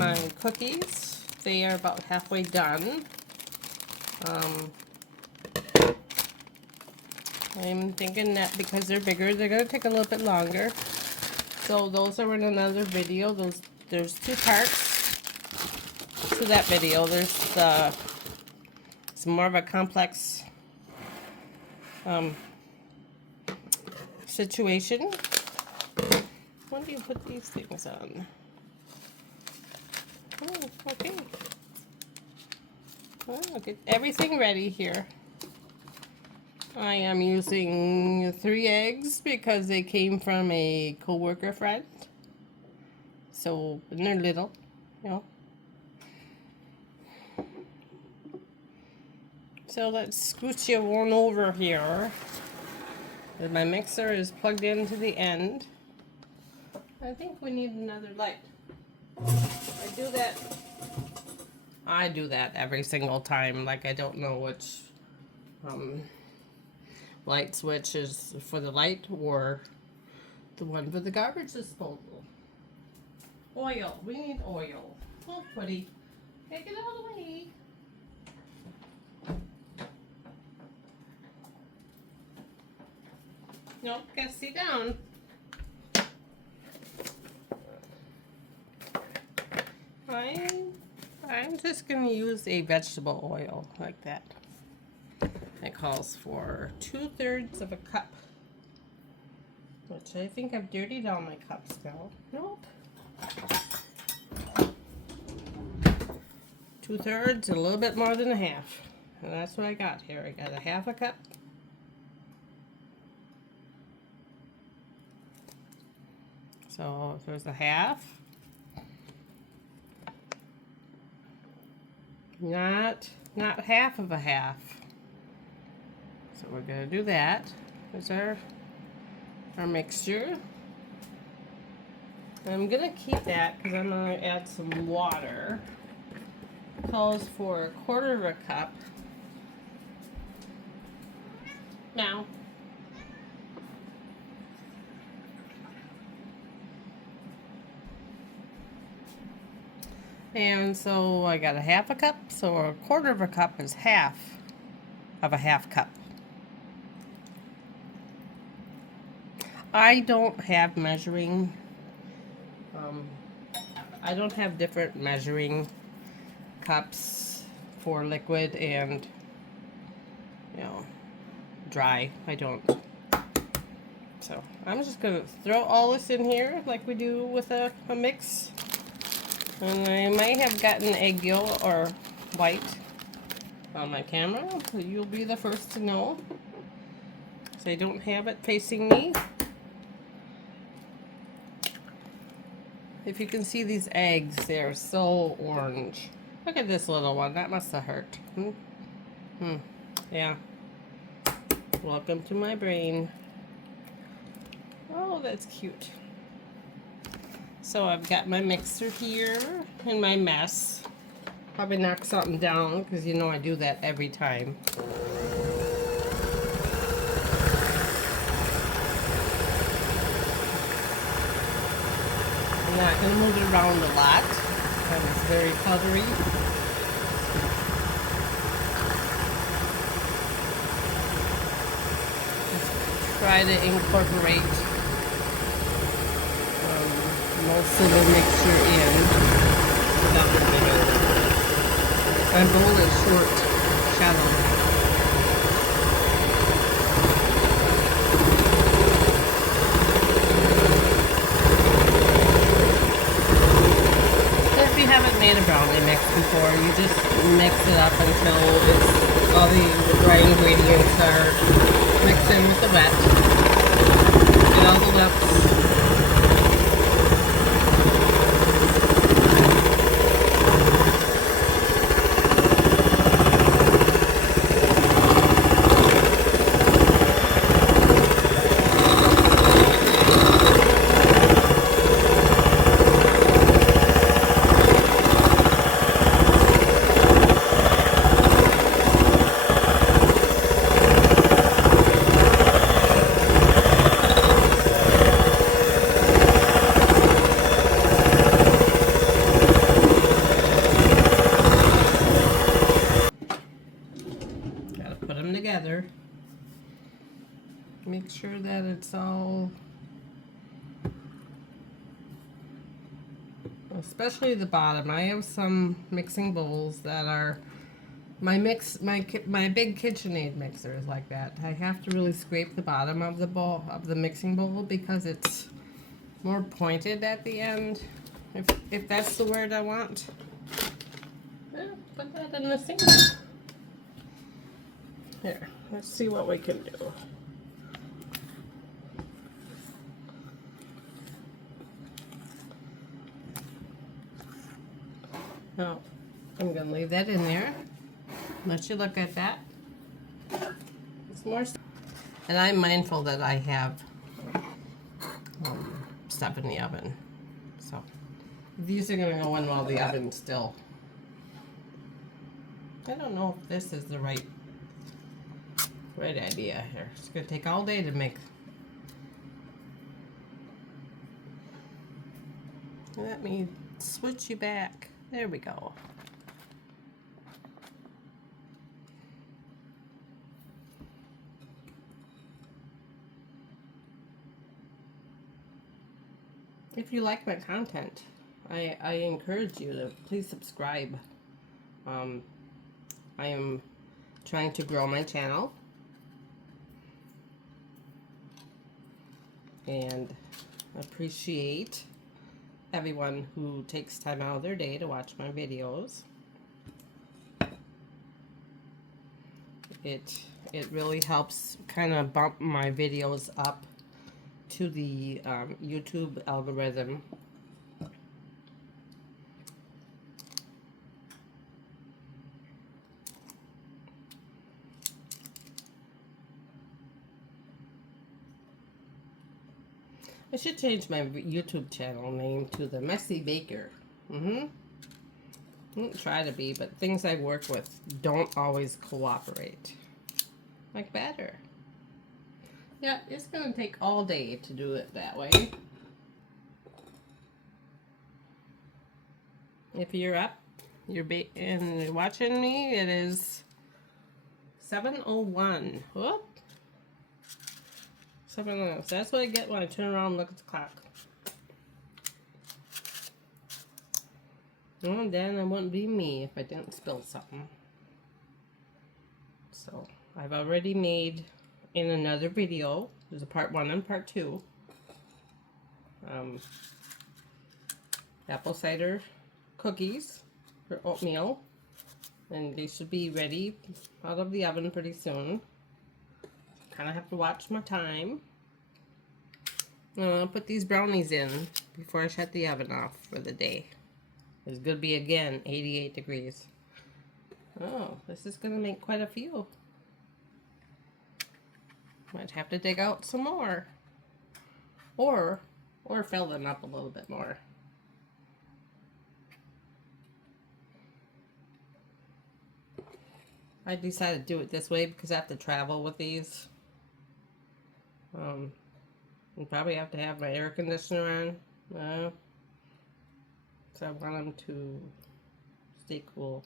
my cookies. They are about halfway done. I'm thinking that because they're bigger, they're going to take a little bit longer. So those are in another video. There's two parts to that video. There's it's more of a complex situation. When do you put these things on? Oh, okay. Well, get everything ready here. I am using 3 eggs because they came from a co-worker friend. So, and they're little, you know. So let's scooch you one over here. And my mixer is plugged into the end. I think we need another light. I do that every single time. Like, I don't know which light switch is for the light or the one for the garbage disposal. Oil. We need oil. Oh, buddy. Take it all the way. Nope, gotta sit down. I'm just gonna use a vegetable oil like that. It calls for 2/3 of a cup, which I think I've dirtied all my cups now. Nope. 2/3, a little bit more than a half, and that's what I got here. I got a half a cup. So there's a half. Not half of a half. So we're gonna do that. There's our mixture. And I'm gonna keep that because I'm gonna add some water. Calls for 1/4 of a cup. Now. And so I got a half a cup, so 1/4 of a cup is half of a half cup. I don't have measuring, I don't have different measuring cups for liquid and, you know, dry. I don't. So I'm just going to throw all this in here like we do with a mix. And I might have gotten egg yolk or white on my camera, so you'll be the first to know. So I don't have it facing me. If you can see these eggs, they're so orange. Look at this little one. That must have hurt. Yeah. Welcome to my brain. Oh, that's cute. So I've got my mixer here and my mess. Probably knock something down because you know I do that every time. I'm not going to move it around a lot because it's very powdery. Just try to incorporate most of the mixture in without moving it. My bowl is short, shallow. So if you haven't made a brownie mix before, you just mix it up until all the dry ingredients are mixed in with the wet. Get all the lumps. Make sure that it's all, especially the bottom. I have some mixing bowls that are my big KitchenAid mixer is like that. I have to really scrape the bottom of the bowl, of the mixing bowl, because it's more pointed at the end. If that's the word I want. Yeah, put that in the sink. Here, let's see what we can do. Now, I'm going to leave that in there. Let you look at that. It's more, and I'm mindful that I have stuff in the oven. So these are going to go in while the oven's still. I don't know if this is the right idea here. It's going to take all day to make. Let me switch you back. There we go. If you like my content, I encourage you to please subscribe. I am trying to grow my channel, and appreciate everyone who takes time out of their day to watch my videos. It really helps kind of bump my videos up to the YouTube algorithm. I should change my YouTube channel name to The Messy Baker. I don't try to be, but things I work with don't always cooperate. Like batter. Yeah, it's going to take all day to do it that way. If you're up, and you're watching me, it is 7:01. Whoop. 7:01. So that's what I get when I turn around and look at the clock. Well, then it wouldn't be me if I didn't spill something. So I've already made in another video, there's a part 1 and part 2, apple cider cookies for oatmeal, and they should be ready out of the oven pretty soon. Kind of have to watch my time. I'll put these brownies in before I shut the oven off for the day. It's going to be again 88 degrees. Oh, this is going to make quite a few. Might have to dig out some more, or fill them up a little bit more. I decided to do it this way because I have to travel with these. And probably have to have my air conditioner on, so I want them to stay cool.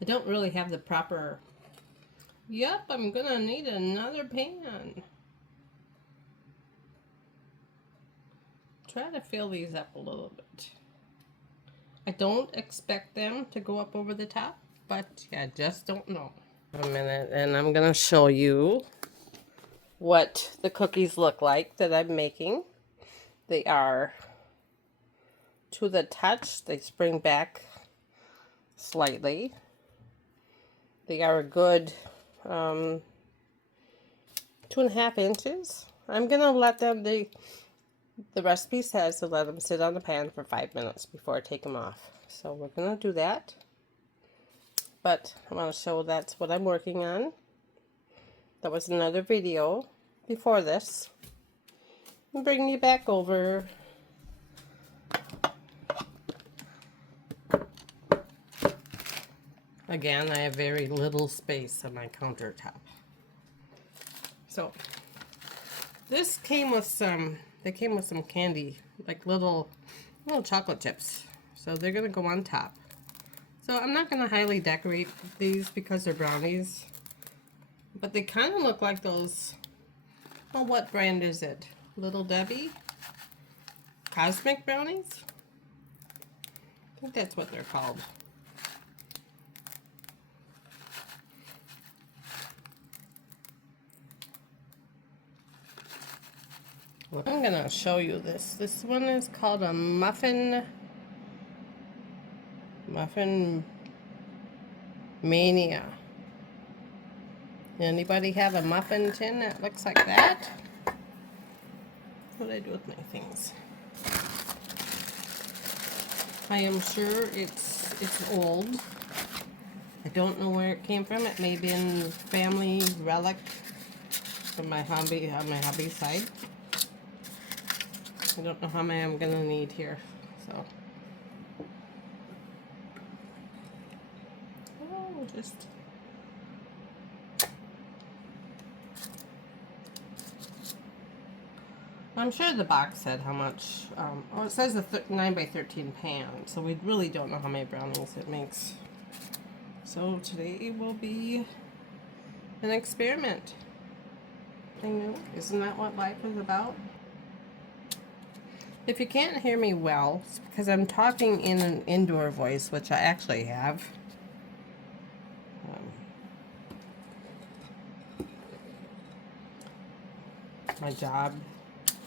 I don't really have the proper. Yep, I'm gonna need another pan. Try to fill these up a little bit. I don't expect them to go up over the top, but I just don't know. A minute, and I'm gonna show you what the cookies look like that I'm making. They are to the touch. They spring back slightly. They are a good 2.5 inches. I'm gonna let them, the recipe says to let them sit on the pan for 5 minutes before I take them off. So we're gonna do that. But I want to show that's what I'm working on. That was another video before this. And bring you back over. Again, I have very little space on my countertop. So this came with some, they came with some candy, like little chocolate chips. So they're gonna go on top. So I'm not gonna highly decorate these because they're brownies, But they kind of look like those, well, what brand is it? Little Debbie? Cosmic brownies? I think that's what they're called. I'm gonna show you this. This one is called a muffin mania. Anybody have a muffin tin that looks like that? What do I do with my things? I am sure it's old. I don't know where it came from. It may have been family relic from my hobby on my hobby side. I don't know how many I'm gonna need here, so. Oh, just. I'm sure the box said how much. Oh, it says a 9 by 13 pan, so we really don't know how many brownies it makes. So today will be an experiment. I know, isn't that what life is about? If you can't hear me well, it's because I'm talking in an indoor voice, which I actually have. My job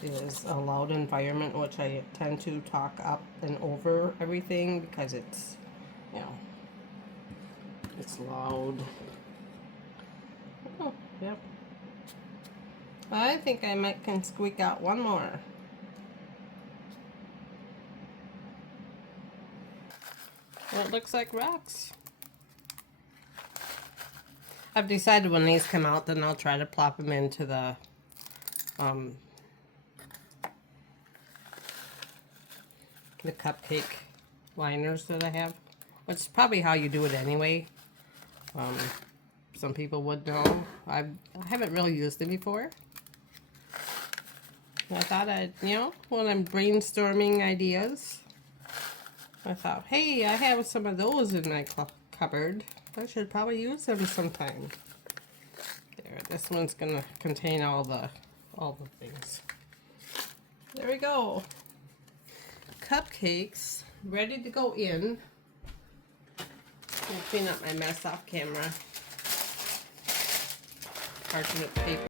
is a loud environment, which I tend to talk up and over everything because it's, you know, it's loud. Oh, yep. I think I can squeak out one more. Well, it looks like rocks. I've decided when these come out, then I'll try to plop them into the cupcake liners that I have, which is probably how you do it anyway. Some people would know. I haven't really used it before. I thought I'd, you know, when I'm brainstorming ideas, I thought, hey, I have some of those in my cupboard. I should probably use them sometime. There, this one's gonna contain all the things. There we go. Cupcakes ready to go in. I'll clean up my mess off camera. Parchment paper.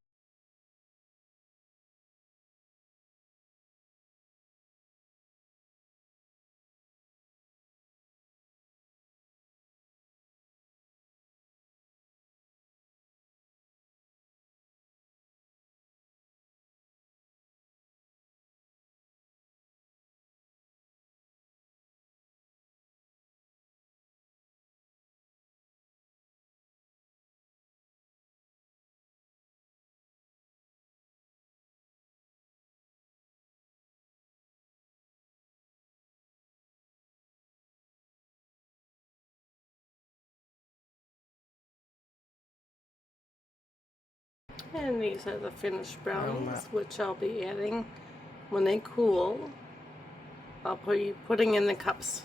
And these are the finished brownies, which I'll be adding when they cool. I'll be putting in the cups.